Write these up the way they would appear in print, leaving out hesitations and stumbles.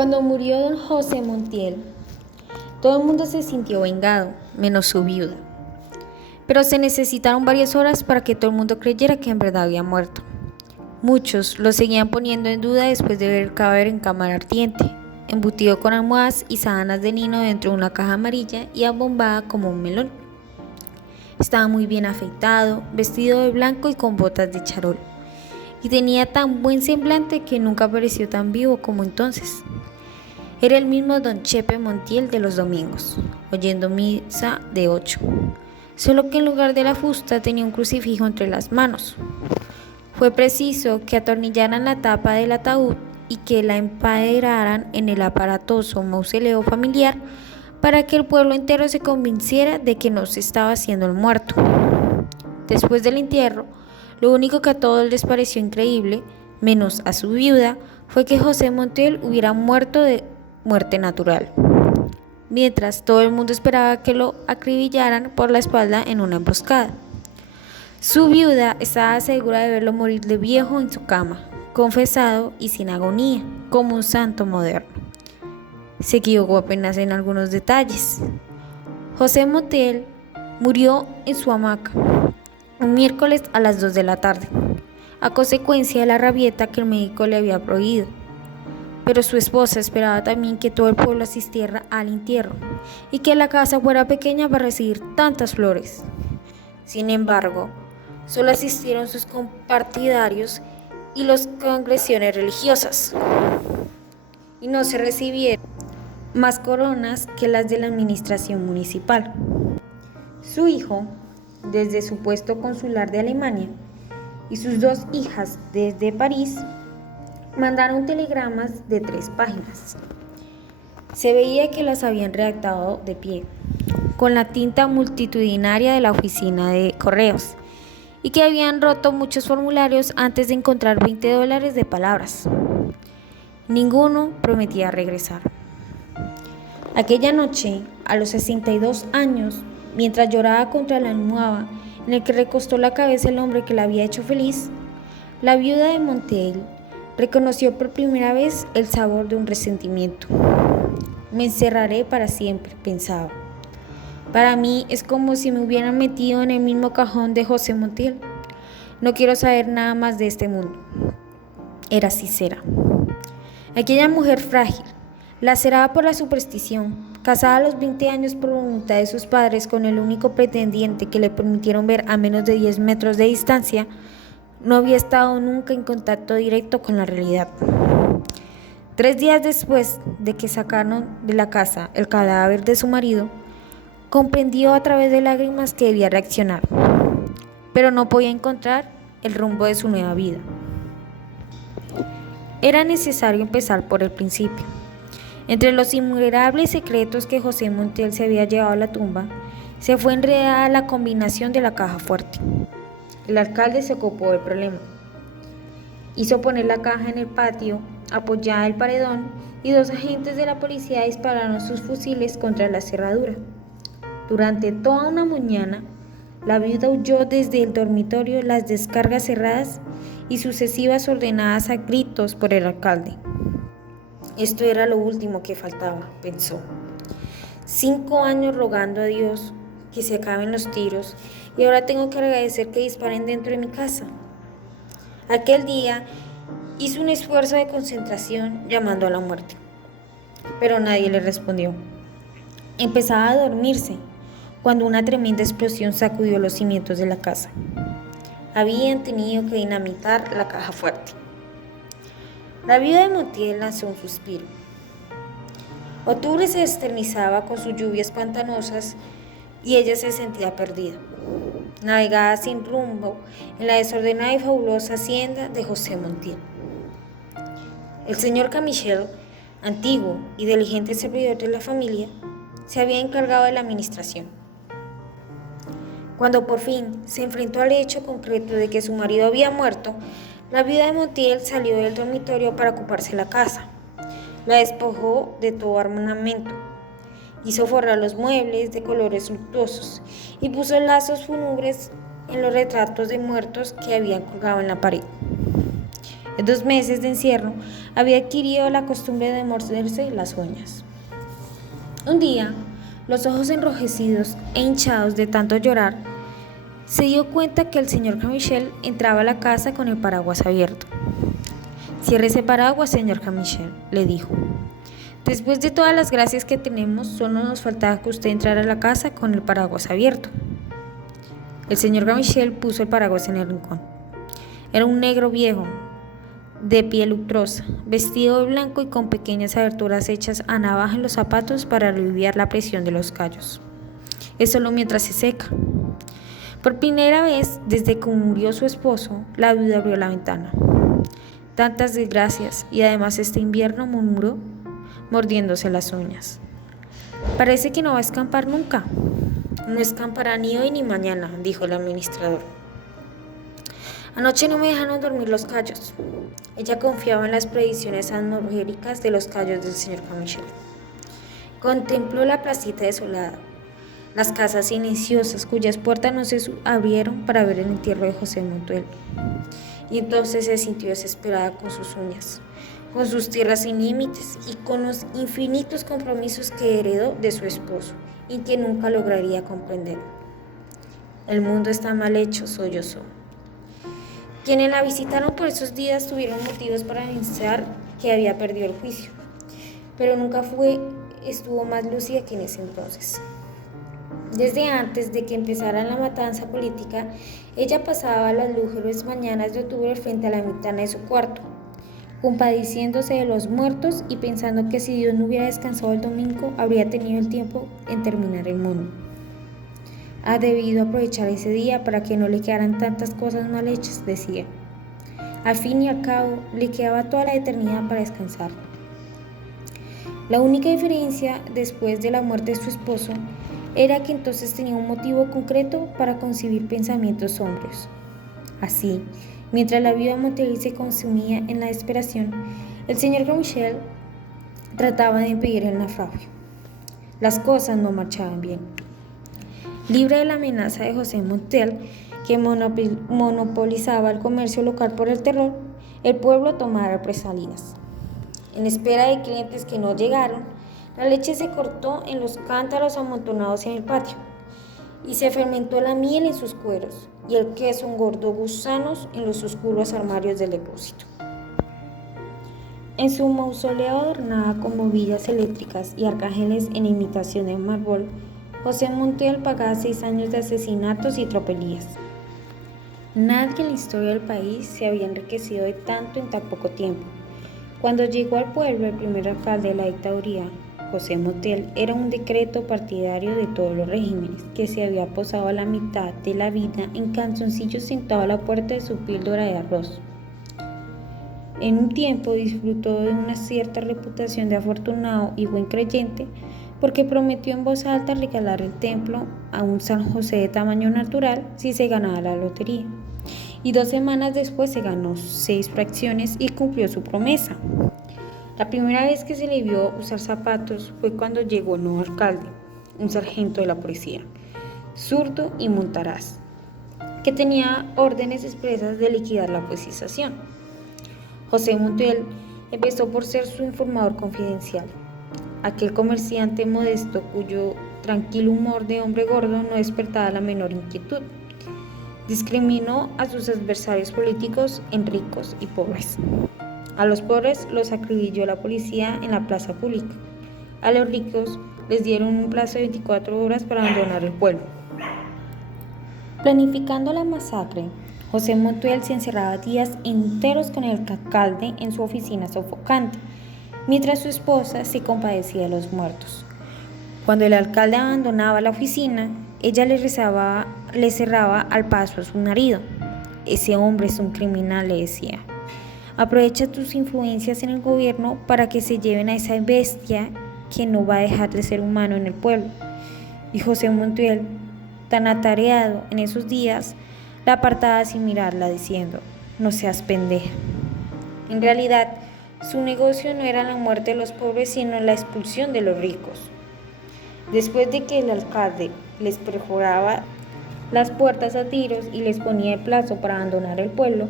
Cuando murió don José Montiel, todo el mundo se sintió vengado, menos su viuda. Pero se necesitaron varias horas para que todo el mundo creyera que en verdad había muerto. Muchos lo seguían poniendo en duda después de ver el cadáver en cámara ardiente, embutido con almohadas y sábanas de lino dentro de una caja amarilla y abombada como un melón. Estaba muy bien afeitado, vestido de blanco y con botas de charol, y tenía tan buen semblante que nunca pareció tan vivo como entonces. Era el mismo don Chepe Montiel de los domingos, oyendo misa de 8, solo que en lugar de la fusta tenía un crucifijo entre las manos. Fue preciso que atornillaran la tapa del ataúd y que la empaeraran en el aparatoso mausoleo familiar para que el pueblo entero se convenciera de que no se estaba haciendo el muerto. Después del entierro, lo único que a todos les pareció increíble, menos a su viuda, fue que José Montiel hubiera muerto de muerte natural, mientras todo el mundo esperaba que lo acribillaran por la espalda en una emboscada. Su viuda estaba segura de verlo morir de viejo en su cama, confesado y sin agonía, como un santo moderno. Se equivocó apenas en algunos detalles. José Montiel murió en su hamaca un miércoles a las 2 de la tarde, a consecuencia de la rabieta que el médico le había prohibido. Pero su esposa esperaba también que todo el pueblo asistiera al entierro y que la casa fuera pequeña para recibir tantas flores. Sin embargo, solo asistieron sus compartidarios y las congregaciones religiosas, y no se recibieron más coronas que las de la administración municipal. Su hijo, desde su puesto consular de Alemania, y sus 2 hijas desde París, mandaron telegramas de 3 páginas. Se veía que las habían redactado de pie, con la tinta multitudinaria de la oficina de correos, y que habían roto muchos formularios antes de encontrar $20 de palabras. Ninguno prometía regresar. Aquella noche, a los 62 años, mientras lloraba contra la almohada en el que recostó la cabeza el hombre que la había hecho feliz, la viuda de Montiel reconoció por primera vez el sabor de un resentimiento. Me encerraré para siempre, pensaba. Para mí es como si me hubieran metido en el mismo cajón de José Montiel. No quiero saber nada más de este mundo. Era sincera. Aquella mujer frágil, lacerada por la superstición, casada a los 20 años por voluntad de sus padres con el único pretendiente que le permitieron ver a menos de 10 metros de distancia, no había estado nunca en contacto directo con la realidad. 3 días después de que sacaron de la casa el cadáver de su marido, comprendió a través de lágrimas que debía reaccionar, pero no podía encontrar el rumbo de su nueva vida. Era necesario empezar por el principio. Entre los innumerables secretos que José Montiel se había llevado a la tumba, se fue enredada la combinación de la caja fuerte. El alcalde se ocupó del problema. Hizo poner la caja en el patio, apoyada el paredón, y 2 agentes de la policía dispararon sus fusiles contra la cerradura. Durante toda una mañana, la viuda huyó desde el dormitorio las descargas cerradas y sucesivas ordenadas a gritos por el alcalde. Esto era lo último que faltaba, pensó. 5 años rogando a Dios que se acaben los tiros y ahora tengo que agradecer que disparen dentro de mi casa. Aquel día hizo un esfuerzo de concentración llamando a la muerte, pero nadie le respondió. Empezaba a dormirse cuando una tremenda explosión sacudió los cimientos de la casa. Habían tenido que dinamitar la caja fuerte. La viuda de Montiel lanzó un suspiro. Octubre se externizaba con sus lluvias pantanosas y ella se sentía perdida, navegaba sin rumbo en la desordenada y fabulosa hacienda de José Montiel. El señor Camichel, antiguo y diligente servidor de la familia, se había encargado de la administración. Cuando por fin se enfrentó al hecho concreto de que su marido había muerto, la viuda de Montiel salió del dormitorio para ocuparse de la casa. La despojó de todo ornamento, hizo forrar los muebles de colores suntuosos y puso lazos fúnebres en los retratos de muertos que habían colgado en la pared. En 2 meses de encierro había adquirido la costumbre de morderse las uñas. Un día, los ojos enrojecidos e hinchados de tanto llorar, se dio cuenta que el señor Camichel entraba a la casa con el paraguas abierto. «Cierre ese paraguas, señor Camichel», le dijo. «Después de todas las gracias que tenemos, solo nos faltaba que usted entrara a la casa con el paraguas abierto». El señor Camichel puso el paraguas en el rincón. Era un negro viejo, de piel lustrosa, vestido de blanco y con pequeñas aberturas hechas a navaja en los zapatos para aliviar la presión de los callos. Es solo mientras se seca. Por primera vez, desde que murió su esposo, la viuda abrió la ventana. «Tantas desgracias, y además este invierno», murmuró, mordiéndose las uñas. «Parece que no va a escampar nunca». «No escampará ni hoy ni mañana», dijo el administrador. «Anoche no me dejaron dormir los callos». Ella confiaba en las predicciones atmosféricas de los callos del señor Camichel. Contempló la placita desolada, las casas silenciosas cuyas puertas no se abrieron para ver el entierro de José Montiel. Y entonces se sintió desesperada con sus uñas, con sus tierras sin límites y con los infinitos compromisos que heredó de su esposo y que nunca lograría comprender. «El mundo está mal hecho», sollozó. Quienes la visitaron por esos días tuvieron motivos para pensar que había perdido el juicio, pero nunca estuvo más lúcida que en ese entonces. Desde antes de que empezara la matanza política, ella pasaba las lúgubres mañanas de octubre frente a la ventana de su cuarto, compadeciéndose de los muertos y pensando que si Dios no hubiera descansado el domingo, habría tenido el tiempo en terminar el mundo. «Ha debido aprovechar ese día para que no le quedaran tantas cosas mal hechas», decía. Al fin y al cabo, le quedaba toda la eternidad para descansar. La única diferencia después de la muerte de su esposo era que entonces tenía un motivo concreto para concebir pensamientos sombríos. Así, mientras la viuda Montiel se consumía en la desesperación, el señor Camichel trataba de impedir el naufragio. Las cosas no marchaban bien. Libre de la amenaza de José Montiel, que monopolizaba el comercio local por el terror, el pueblo tomaba represalias. En espera de clientes que no llegaron, la leche se cortó en los cántaros amontonados en el patio, y se fermentó la miel en sus cueros, y el queso engordó gusanos en los oscuros armarios del depósito. En su mausoleo adornada con bombillas eléctricas y arcángeles en imitación de mármol, José Montiel pagaba 6 años de asesinatos y tropelías. Nadie en la historia del país se había enriquecido de tanto en tan poco tiempo. Cuando llegó al pueblo el primer alcalde de la dictadura, José Montiel, era un decreto partidario de todos los regímenes, que se había posado a la mitad de la vida en calzoncillos sentado a la puerta de su píldora de arroz. En un tiempo disfrutó de una cierta reputación de afortunado y buen creyente, porque prometió en voz alta regalar el templo a un San José de tamaño natural si se ganaba la lotería. Y 2 semanas después se ganó 6 fracciones y cumplió su promesa. La primera vez que se le vio usar zapatos fue cuando llegó el nuevo alcalde, un sargento de la policía, zurdo y montaraz, que tenía órdenes expresas de liquidar la cotización. José Montiel empezó por ser su informador confidencial, aquel comerciante modesto cuyo tranquilo humor de hombre gordo no despertaba la menor inquietud. Discriminó a sus adversarios políticos en ricos y pobres. A los pobres los acribilló la policía en la plaza pública. A los ricos les dieron un plazo de 24 horas para abandonar el pueblo. Planificando la masacre, José Montiel se encerraba días enteros con el alcalde en su oficina sofocante, mientras su esposa se compadecía de los muertos. Cuando el alcalde abandonaba la oficina, ella le cerraba al paso a su marido. «Ese hombre es un criminal», le decía. «Aprovecha tus influencias en el gobierno para que se lleven a esa bestia que no va a dejar de ser humano en el pueblo». Y José Montiel, tan atareado en esos días, la apartaba sin mirarla, diciendo: «No seas pendeja». En realidad, su negocio no era la muerte de los pobres, sino la expulsión de los ricos. Después de que el alcalde les perforaba las puertas a tiros y les ponía el plazo para abandonar el pueblo,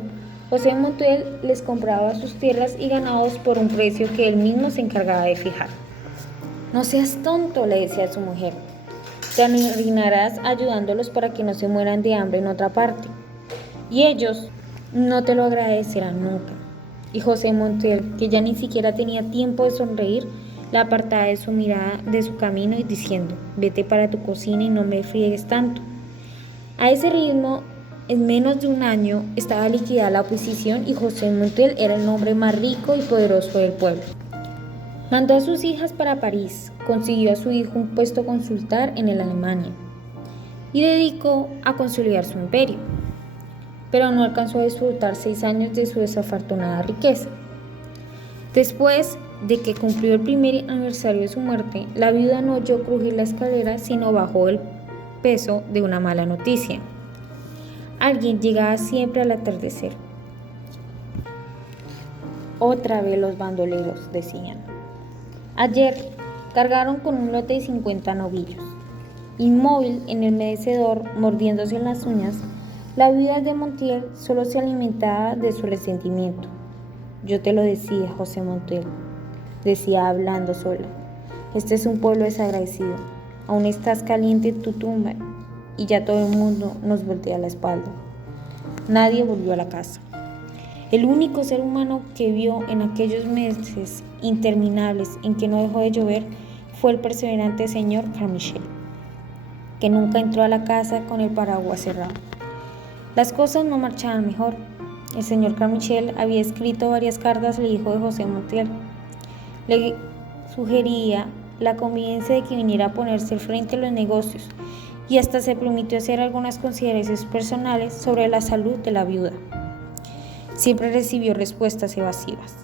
José Montiel les compraba sus tierras y ganados por un precio que él mismo se encargaba de fijar. No seas tonto, le decía a su mujer. Te arruinarás ayudándolos para que no se mueran de hambre en otra parte. Y ellos no te lo agradecerán nunca. Y José Montiel, que ya ni siquiera tenía tiempo de sonreír, la apartaba de su mirada de su camino y diciendo: vete para tu cocina y no me friegues tanto. A ese ritmo, en menos de un año, estaba liquidada la oposición y José Montiel era el hombre más rico y poderoso del pueblo. Mandó a sus hijas para París, consiguió a su hijo un puesto consular en Alemania y dedicó a consolidar su imperio. Pero no alcanzó a disfrutar 6 años de su desafortunada riqueza. Después de que cumplió el primer aniversario de su muerte, la viuda no oyó crujir la escalera, sino bajo el peso de una mala noticia. Alguien llegaba siempre al atardecer. Otra vez los bandoleros, decían. Ayer cargaron con un lote de 50 novillos. Inmóvil en el mecedor, mordiéndose las uñas, la viuda de Montiel solo se alimentaba de su resentimiento. Yo te lo decía, José Montiel, decía hablando sola. Este es un pueblo desagradecido. Aún estás caliente en tu tumba y ya todo el mundo nos voltea la espalda. Nadie volvió a la casa. El único ser humano que vio en aquellos meses interminables en que no dejó de llover fue el perseverante señor Carmichael, que nunca entró a la casa con el paraguas cerrado. Las cosas no marchaban mejor. El señor Carmichael había escrito varias cartas al hijo de José Montiel. Le sugería la conveniencia de que viniera a ponerse al frente de los negocios y hasta se permitió hacer algunas consideraciones personales sobre la salud de la viuda. Siempre recibió respuestas evasivas.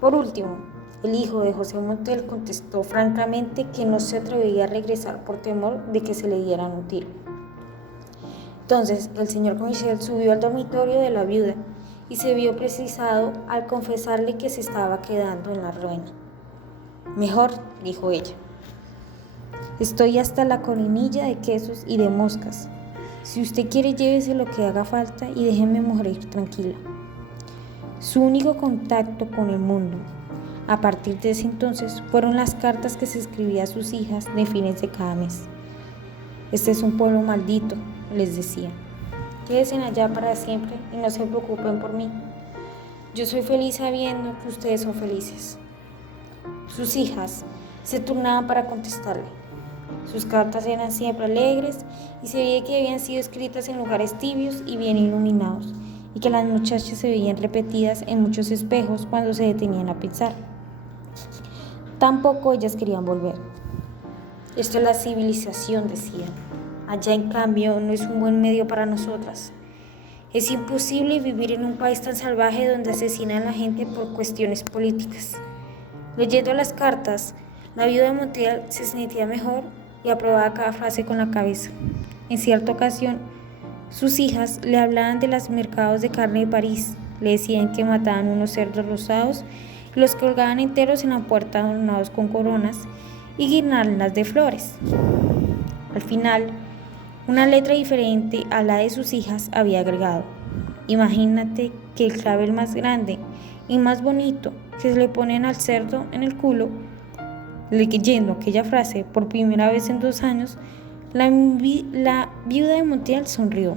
Por último, el hijo de José Montiel contestó francamente que no se atrevía a regresar por temor de que se le dieran un tiro. Entonces el señor Carmichael subió al dormitorio de la viuda y se vio precisado al confesarle que se estaba quedando en la ruina. Mejor, dijo ella. Estoy hasta la coronilla de quesos y de moscas. Si usted quiere, llévese lo que haga falta y déjeme morir tranquila. Su único contacto con el mundo, a partir de ese entonces, fueron las cartas que se escribía a sus hijas de fines de cada mes. Este es un pueblo maldito, les decía. Quédense allá para siempre y no se preocupen por mí. Yo soy feliz sabiendo que ustedes son felices. Sus hijas se turnaban para contestarle. Sus cartas eran siempre alegres y se veía que habían sido escritas en lugares tibios y bien iluminados, y que las muchachas se veían repetidas en muchos espejos cuando se detenían a pensar. Tampoco ellas querían volver. Esto es la civilización, decían. Allá, en cambio, no es un buen medio para nosotras. Es imposible vivir en un país tan salvaje donde asesinan a la gente por cuestiones políticas. Leyendo las cartas, la viuda de Montiel se sentía mejor y aprobaba cada frase con la cabeza. En cierta ocasión, sus hijas le hablaban de los mercados de carne de París. Le decían que mataban unos cerdos rosados y los colgaban enteros en la puerta adornados con coronas y guirnaldas de flores. Al final, una letra diferente a la de sus hijas había agregado: imagínate que el clavel más grande y más bonito que se le ponen al cerdo en el culo. Leyendo aquella frase por primera vez en 2 años, la viuda de Montiel sonrió.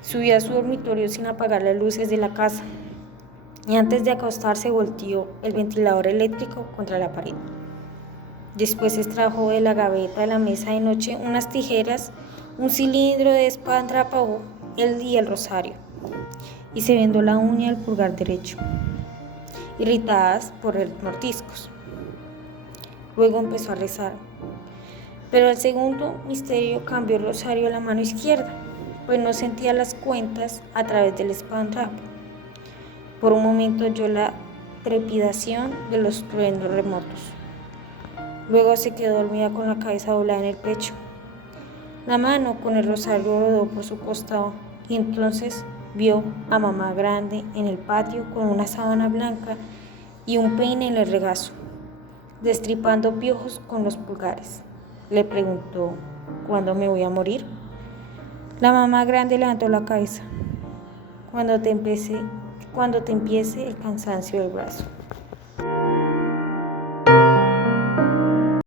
Subió a su dormitorio sin apagar las luces de la casa y antes de acostarse volteó el ventilador eléctrico contra la pared. Después extrajo de la gaveta de la mesa de noche unas tijeras, un cilindro de espárrago y el rosario, y se vendó la uña al pulgar derecho, irritadas por los mordiscos. Luego empezó a rezar, pero al segundo misterio cambió el rosario a la mano izquierda, pues no sentía las cuentas a través del espárrago. Por un momento oyó la trepidación de los truenos remotos. Luego se quedó dormida con la cabeza doblada en el pecho. La mano con el rosario rodó por su costado y entonces vio a mamá grande en el patio con una sábana blanca y un peine en el regazo, destripando piojos con los pulgares. Le preguntó: ¿cuándo me voy a morir? La mamá grande levantó la cabeza. cuando te empiece el cansancio del brazo.